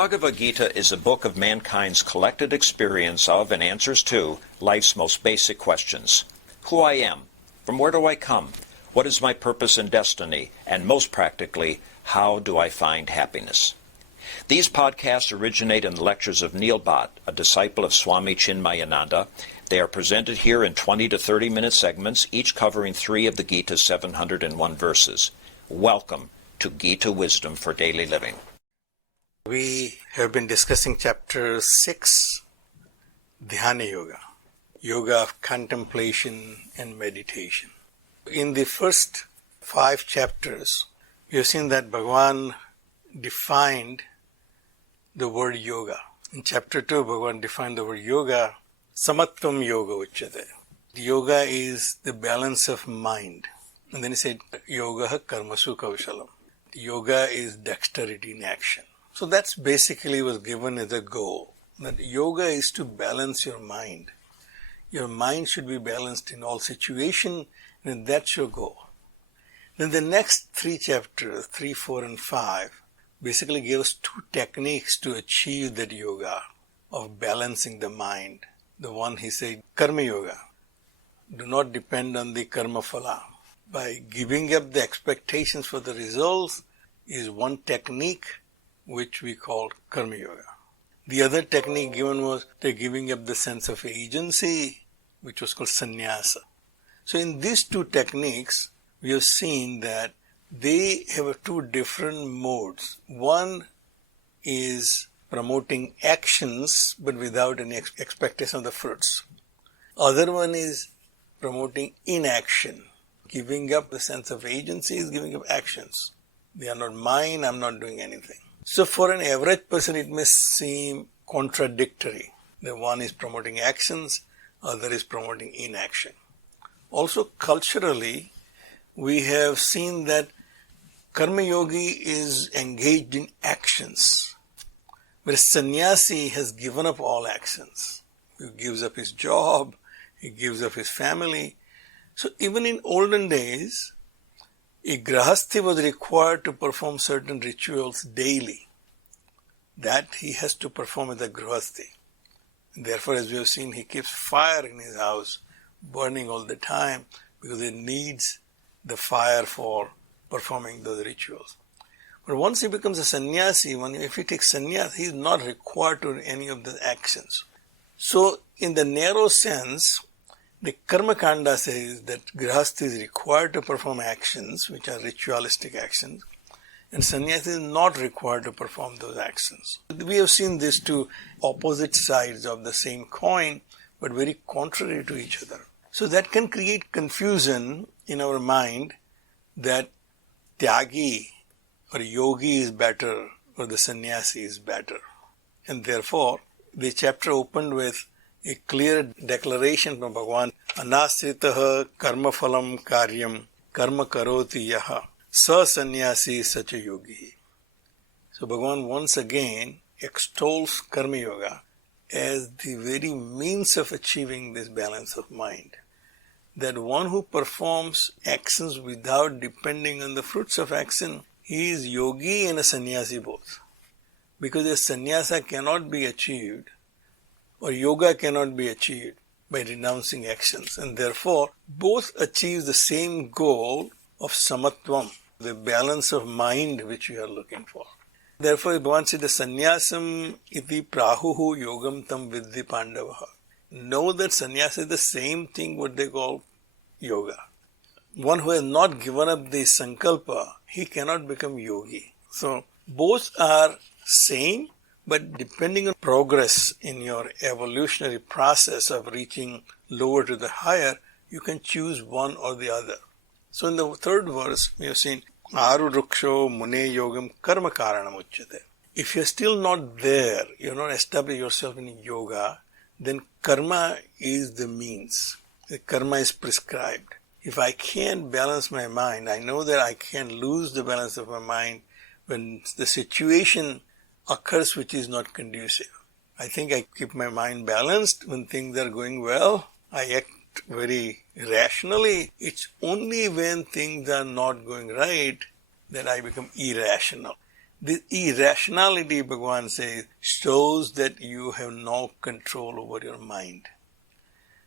Bhagavad Gita is a book of mankind's collected experience of and answers to life's most basic questions. Who I am, from where do I come, what is my purpose and destiny, and most practically, how do I find happiness? These podcasts originate in the lectures of Neil Bhatt, a disciple of Swami Chinmayananda. They are presented here in 20 to 30-minute segments, each covering 3 of the Gita's 701 verses. Welcome to Gita Wisdom for Daily Living. We have been discussing chapter 6, Dhyana Yoga, Yoga of contemplation and meditation. In the first 5 chapters, we have seen that Bhagavan defined the word yoga. In chapter 2, Bhagavan defined the word yoga, Samatvam Yoga Uchyate. Yoga is the balance of mind. And then he said, Yoga Karmasu Kaushalam. Yoga is dexterity in action. So that's basically was given as a goal. That yoga is to balance your mind. Your mind should be balanced in all situations, and that's your goal. Then the next 3 chapters, 3, 4, and 5, basically gave us 2 techniques to achieve that yoga of balancing the mind. The one he said, Karma Yoga. Do not depend on the karma phala. By giving up the expectations for the results is one technique which we call Karma Yoga. The other technique given was the giving up the sense of agency, which was called Sannyasa. So in these 2 techniques, we have seen that they have 2 different modes. One is promoting actions but without any expectation of the fruits. Other one is promoting inaction. Giving up the sense of agency is giving up actions. They are not mine, I'm not doing anything. So for an average person, it may seem contradictory. The one is promoting actions, other is promoting inaction. Also culturally, we have seen that Karma Yogi is engaged in actions, whereas Sannyasi has given up all actions. He gives up his job, he gives up his family. So even in olden days, a Grahasthi was required to perform certain rituals daily. That he has to perform as a Grahasthi. Therefore, as we have seen, he keeps fire in his house, burning all the time, because he needs the fire for performing those rituals. But once he becomes a sannyasi, if he takes sannyas, he is not required to do any of the actions. So, in the narrow sense, the Karma Kanda says that Grihasthi is required to perform actions, which are ritualistic actions, and sannyasi is not required to perform those actions. We have seen these 2 opposite sides of the same coin, but very contrary to each other. So that can create confusion in our mind that Tyagi or Yogi is better or the sannyasi is better. And therefore, the chapter opened with a clear declaration from Bhagavan, Anasritaha karma phalam karyam karma karoti yaha sa sannyasi sacha yogi. So Bhagavan once again extols Karma Yoga as the very means of achieving this balance of mind. That one who performs actions without depending on the fruits of action, he is yogi and a sannyasi both. Because a sannyasa cannot be achieved, or yoga cannot be achieved by renouncing actions. And therefore, both achieve the same goal of samatvam, the balance of mind which we are looking for. Therefore, Bhagavan said, the sannyasam iti prahuhu yogam tam vidhi pandavaha. Know that sannyasa is the same thing what they call yoga. One who has not given up the sankalpa, he cannot become yogi. So, both are same, but depending on progress in your evolutionary process of reaching lower to the higher, you can choose one or the other. So in the 3rd verse, we have seen, Aru ruksho mune yogam karma karanam uchyate. If you're still not there, you're not established yourself in yoga, then karma is the means. The karma is prescribed. If I can't balance my mind, I know that I can lose the balance of my mind when the situation occurs which is not conducive. I think I keep my mind balanced when things are going well. I act very rationally. It's only when things are not going right that I become irrational. The irrationality, Bhagavan says, shows that you have no control over your mind.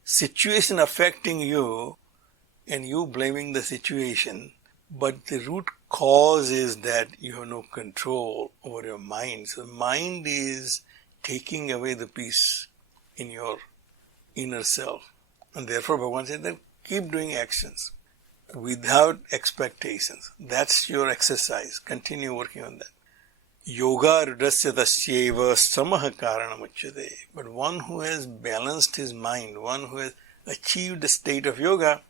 Situation affecting you and you blaming the situation, but the root cause is that you have no control over your mind. So mind is taking away the peace in your inner self. And therefore Bhagavan said that keep doing actions without expectations. That's your exercise. Continue working on that. Yoga rudasya tasyeva samaha karanamachyate. But one who has balanced his mind, one who has achieved the state of yoga,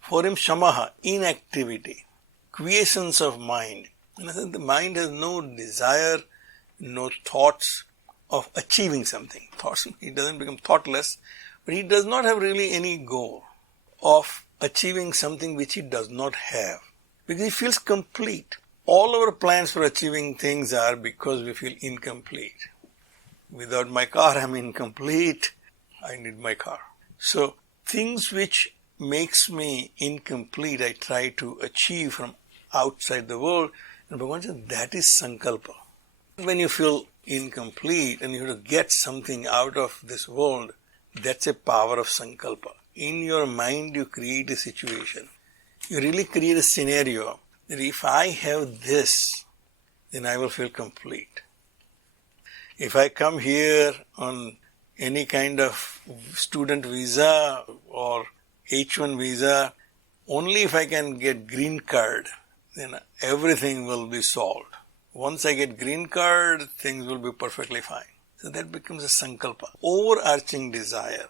for him shamaha, inactivity, quiescence of mind. And I said the mind has no desire, no thoughts of achieving something. Thoughts, he doesn't become thoughtless, but he does not have really any goal of achieving something which he does not have. Because he feels complete. All our plans for achieving things are because we feel incomplete. Without my car, I'm incomplete. I need my car. So, things which makes me incomplete, I try to achieve from outside the world. And Bhagavan says, that is sankalpa. When you feel incomplete and you have to get something out of this world, that's a power of sankalpa. In your mind, you create a situation. You really create a scenario that if I have this, then I will feel complete. If I come here on any kind of student visa or H1 visa, only if I can get green card, then everything will be solved. Once I get green card, things will be perfectly fine. So that becomes a sankalpa, overarching desire.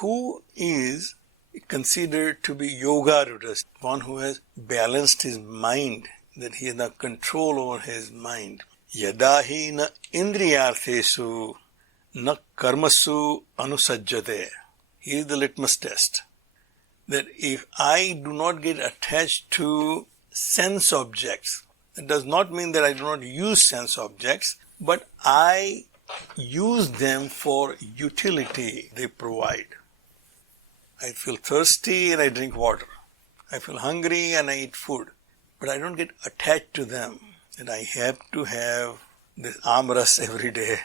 Who is considered to be yoga rudras, one who has balanced his mind, that he has now control over his mind. Yadahi na indriyarthesu na karmasu anusajjate. Here is the litmus test. That if I do not get attached to sense objects, it does not mean that I do not use sense objects, but I use them for utility they provide. I feel thirsty and I drink water. I feel hungry and I eat food. But I don't get attached to them. And I have to have this amras every day.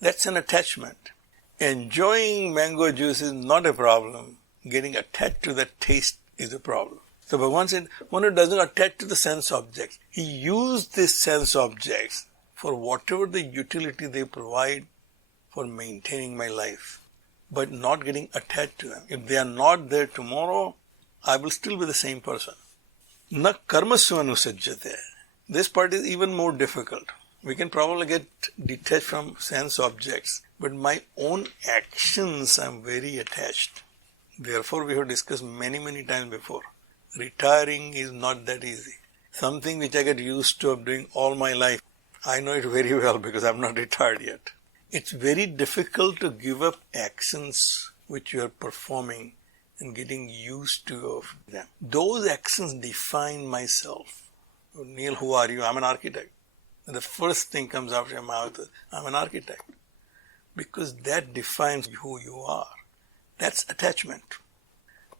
That's an attachment. Enjoying mango juice is not a problem. Getting attached to that taste is a problem. So Bhagavan said, one who doesn't attach to the sense objects, he used these sense objects for whatever the utility they provide for maintaining my life, but not getting attached to them. If they are not there tomorrow, I will still be the same person. Na karmasu anusajjate. This part is even more difficult. We can probably get detached from sense objects, but my own actions I am very attached. Therefore, we have discussed many times before. Retiring is not that easy. Something which I get used to of doing all my life. I know it very well because I am not retired yet. It's very difficult to give up actions which you are performing and getting used to of them. Those actions define myself. Neil, who are you? I'm an architect. And the first thing comes out of your mouth is, I'm an architect. Because that defines who you are. That's attachment.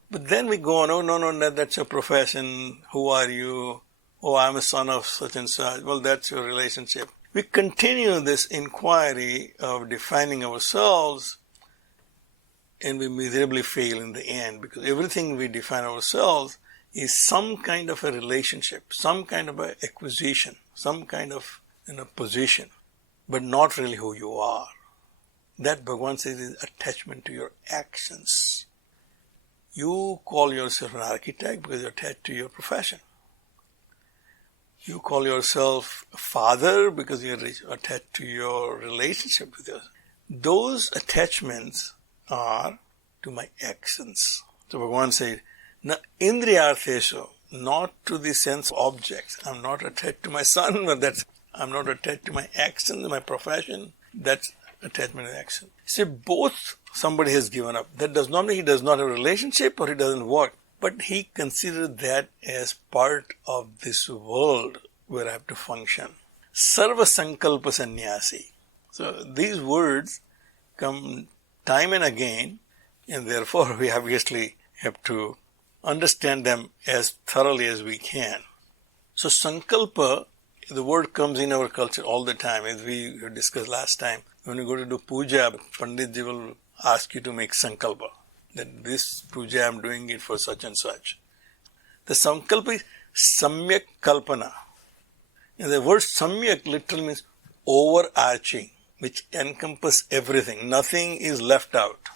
But then we go on, oh no, that's your profession. Who are you? Oh, I'm a son of such and such. Well, that's your relationship. We continue this inquiry of defining ourselves and we miserably fail in the end because everything we define ourselves is some kind of a relationship, some kind of an acquisition, some kind of position, but not really who you are. That Bhagavan says is attachment to your actions. You call yourself an architect because you're attached to your profession. You call yourself a father because you're attached to your relationship with yourself. Those attachments are to my actions. So Bhagavan said, na indriyartheshu, not to the sense objects. I'm not attached to my son, but I'm not attached to my actions, my profession. That's attachment to action. See, both somebody has given up. That does not mean he does not have a relationship or he doesn't work. But he considered that as part of this world where I have to function. Sarva Sankalpa Sannyasi. So these words come time and again, and therefore we obviously have to understand them as thoroughly as we can. So Sankalpa The word comes in our culture all the time, as we discussed last time. When you go to do puja, Panditji will ask you to make sankalpa, that this puja I am doing it for such and such. The sankalpa is samyak kalpana. And the word samyak literally means overarching, which encompasses everything. Nothing is left out.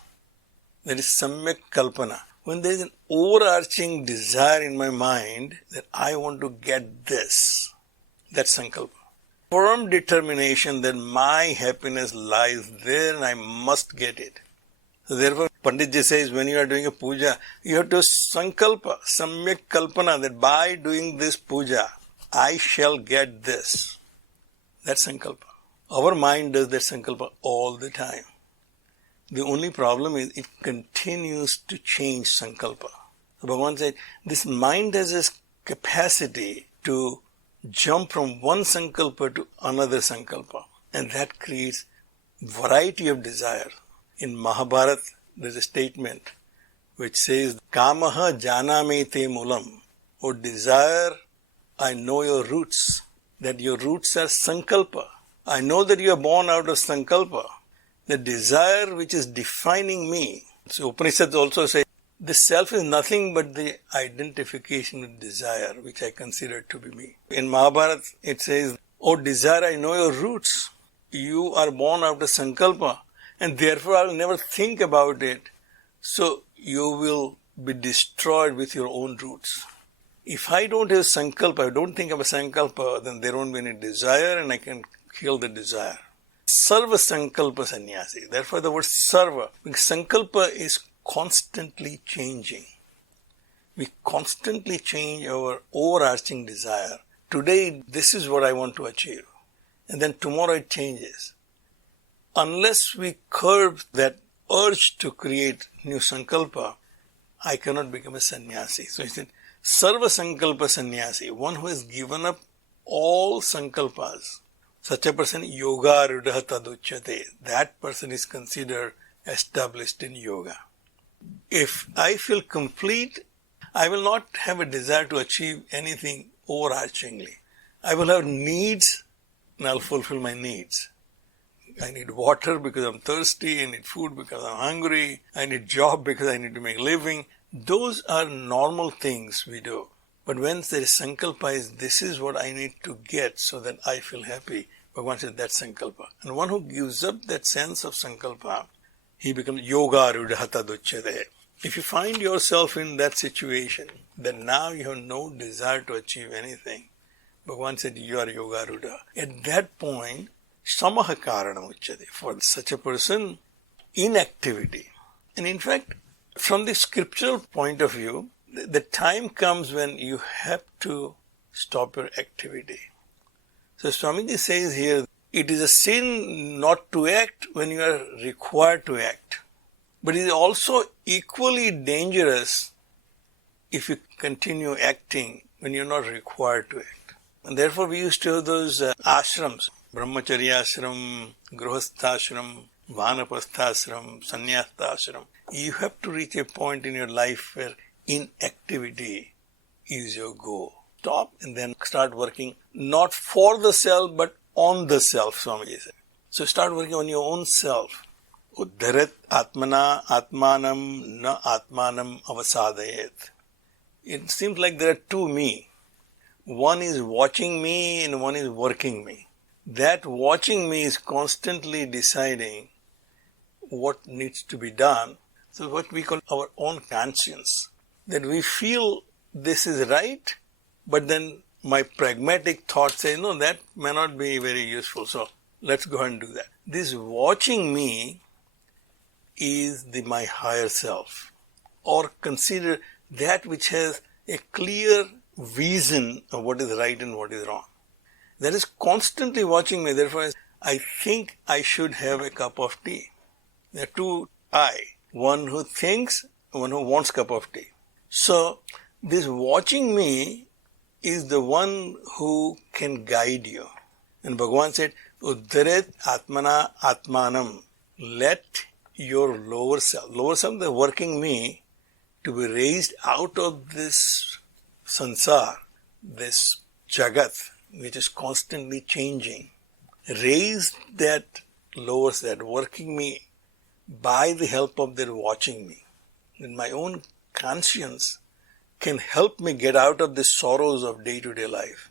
That is samyak kalpana. When there is an overarching desire in my mind that I want to get this, that's sankalpa. Firm determination that my happiness lies there and I must get it. So therefore, Panditji says when you are doing a puja, you have to sankalpa, samyak kalpana, that by doing this puja, I shall get this. That's sankalpa. Our mind does that sankalpa all the time. The only problem is it continues to change sankalpa. So Bhagavan said, this mind has this capacity to jump from one sankalpa to another sankalpa. And that creates variety of desire. In Mahabharata, there's a statement which says, Kamaha janame te mulam. O desire, I know your roots. That your roots are sankalpa. I know that you are born out of sankalpa. The desire which is defining me. So Upanishads also say, the self is nothing but the identification with desire, which I consider to be me. In Mahabharata, it says, O desire, I know your roots. You are born out of sankalpa, and therefore I will never think about it. So you will be destroyed with your own roots. If I don't have sankalpa, I don't think of a sankalpa, then there won't be any desire and I can kill the desire. Sarva sankalpa sannyasi. Therefore the word sarva, because sankalpa is constantly changing. We constantly change our overarching desire. Today, this is what I want to achieve. And then tomorrow it changes. Unless we curb that urge to create new sankalpa, I cannot become a sannyasi. So he said, Sarva sankalpa sannyasi, one who has given up all sankalpas. Such a person, yoga rudha taduchyate. That person is considered established in yoga. If I feel complete, I will not have a desire to achieve anything overarchingly. I will have needs and I will fulfill my needs. I need water because I'm thirsty, I need food because I'm hungry, I need job because I need to make a living. Those are normal things we do. But when there is sankalpa, is this is what I need to get so that I feel happy. Bhagavan said that's sankalpa. And one who gives up that sense of sankalpa, he becomes yoga rudha duchyate. If you find yourself in that situation, then now you have no desire to achieve anything, Bhagavan said you are yoga rudha. At that point, samaha karanam uchyate. For such a person, inactivity. And in fact, from the scriptural point of view, the time comes when you have to stop your activity. So Swamiji says here, it is a sin not to act when you are required to act. But it is also equally dangerous if you continue acting when you are not required to act. And therefore we used to have those ashrams, brahmacharya ashram, grihasthashram, vanapasthashram, sannyasthashram. You have to reach a point in your life where inactivity is your goal. Stop and then start working not for the self but on the self, Swamiji said. So start working on your own self. Uddharet atmana atmanam na atmanam avasadayet. It seems like there are two me. One is watching me and one is working me. That watching me is constantly deciding what needs to be done. So what we call our own conscience. That we feel this is right, but then my pragmatic thought says, no, that may not be very useful, so let's go and do that. This watching me is my higher self. Or consider that which has a clear vision of what is right and what is wrong. That is constantly watching me. Therefore, I think I should have a cup of tea. There are two I. One who thinks, one who wants cup of tea. So, this watching me is the one who can guide you. And Bhagavan said, Uddharet atmana atmanam. Let your lower self, the working me, to be raised out of this sansar, this jagat, which is constantly changing, raise that, lowers that, working me by the help of their watching me. Then my own conscience can help me get out of the sorrows of day-to-day life.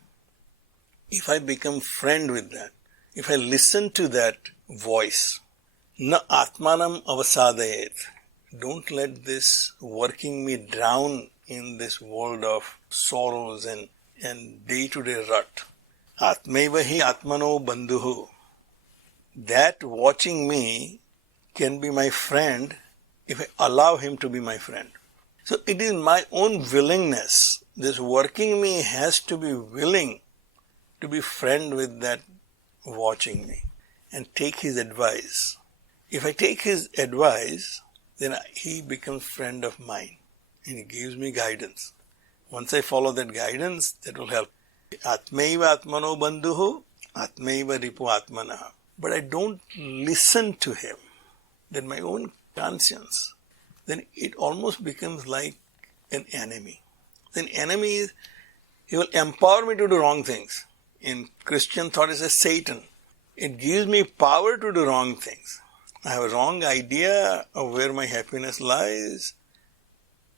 If I become friend with that, if I listen to that voice, na atmanam avasadayet, don't let this working me drown in this world of sorrows and day-to-day rut. Atmaiva hi atmano bandhuhu. That watching me can be my friend if I allow him to be my friend. So it is my own willingness. This working me has to be willing to be friend with that watching me and take his advice. If I take his advice, then he becomes friend of mine and he gives me guidance. Once I follow that guidance, that will help. Atmaiva atmano bandhuhu, atmaiva ripu atmanaha. But I don't listen to him, then my own conscience, then it almost becomes like an enemy. An enemy is, he will empower me to do wrong things. In Christian thought, it says Satan. It gives me power to do wrong things. I have a wrong idea of where my happiness lies,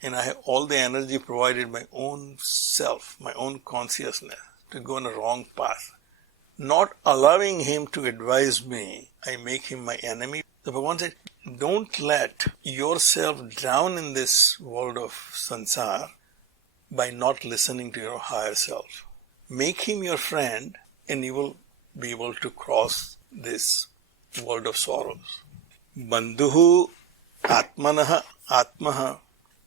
and I have all the energy provided my own self, my own consciousness, to go on a wrong path. Not allowing him to advise me, I make him my enemy. So Bhagavan said, don't let yourself drown in this world of sansar by not listening to your higher self. Make him your friend and you will be able to cross this world of sorrows. Bandhuhu atmanaha atmaha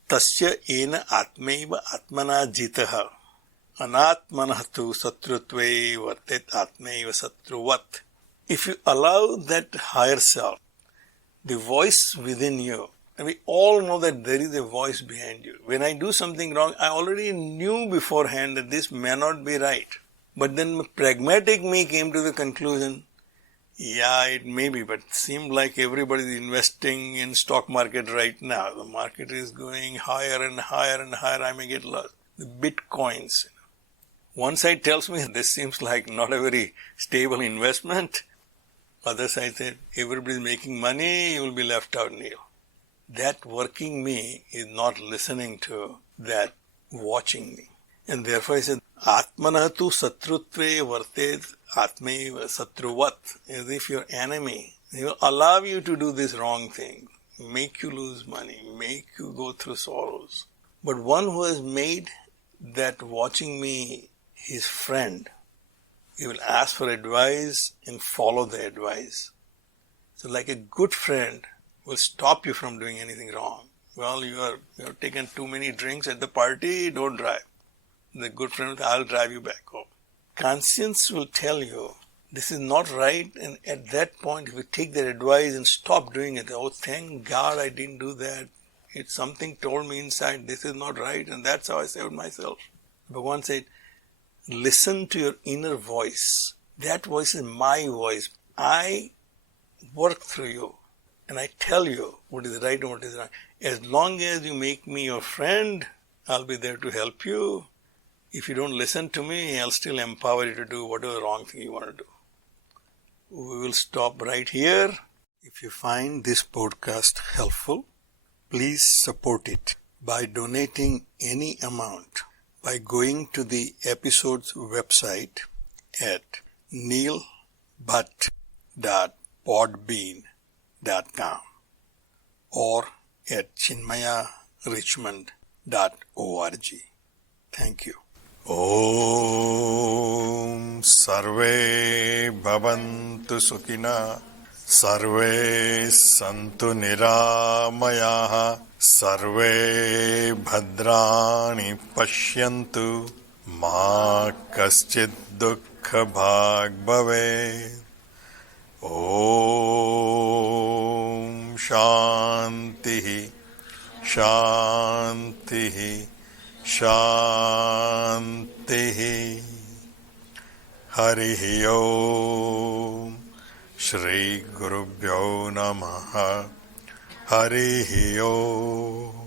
tasya ena atmaiva atmana jitaha anatmanah tu satrutve vartet atmaiva satruvat. If you allow that higher self, the voice within you, and we all know that there is a voice behind you. When I do something wrong, I already knew beforehand that this may not be right. But then pragmatic me came to the conclusion, yeah, it may be, but it seems like everybody is investing in stock market right now. The market is going higher and higher and higher. I may get lost. The bitcoins. One side tells me this seems like not a very stable investment. Other side said, everybody is making money, you will be left out, Neil. That working me is not listening to that watching me. And therefore I said, Atmanah tu satrutve vartet atmaiva satruvat. As if your enemy, he will allow you to do this wrong thing, make you lose money, make you go through sorrows. But one who has made that watching me his friend, he will ask for advice and follow the advice. So like a good friend will stop you from doing anything wrong. Well, you have taken too many drinks at the party, don't drive. The good friend will say, I'll drive you back home. Conscience will tell you, this is not right, and at that point, if you take that advice and stop doing it, oh, thank God I didn't do that. It's something told me inside, this is not right, and that's how I saved myself. Bhagavan said, listen to your inner voice. That voice is my voice. I work through you, and I tell you what is right and what is wrong. As long as you make me your friend, I'll be there to help you. If you don't listen to me, I'll still empower you to do whatever wrong thing you want to do. We will stop right here. If you find this podcast helpful, please support it by donating any amount by going to the episode's website at neilbhatt.podbean.com or at chinmayarichmond.org. Thank you. Om Sarve Bhavantu Sukhina Sarve Santu Niramayaha Sarve Bhadrani Pashyantu Ma Kaschid Dukkha Bhag Bhave. Om Shantihi Shantihi Shantihi. Harihi Om. Shri Gurubhyo Namaha. Harihi Om.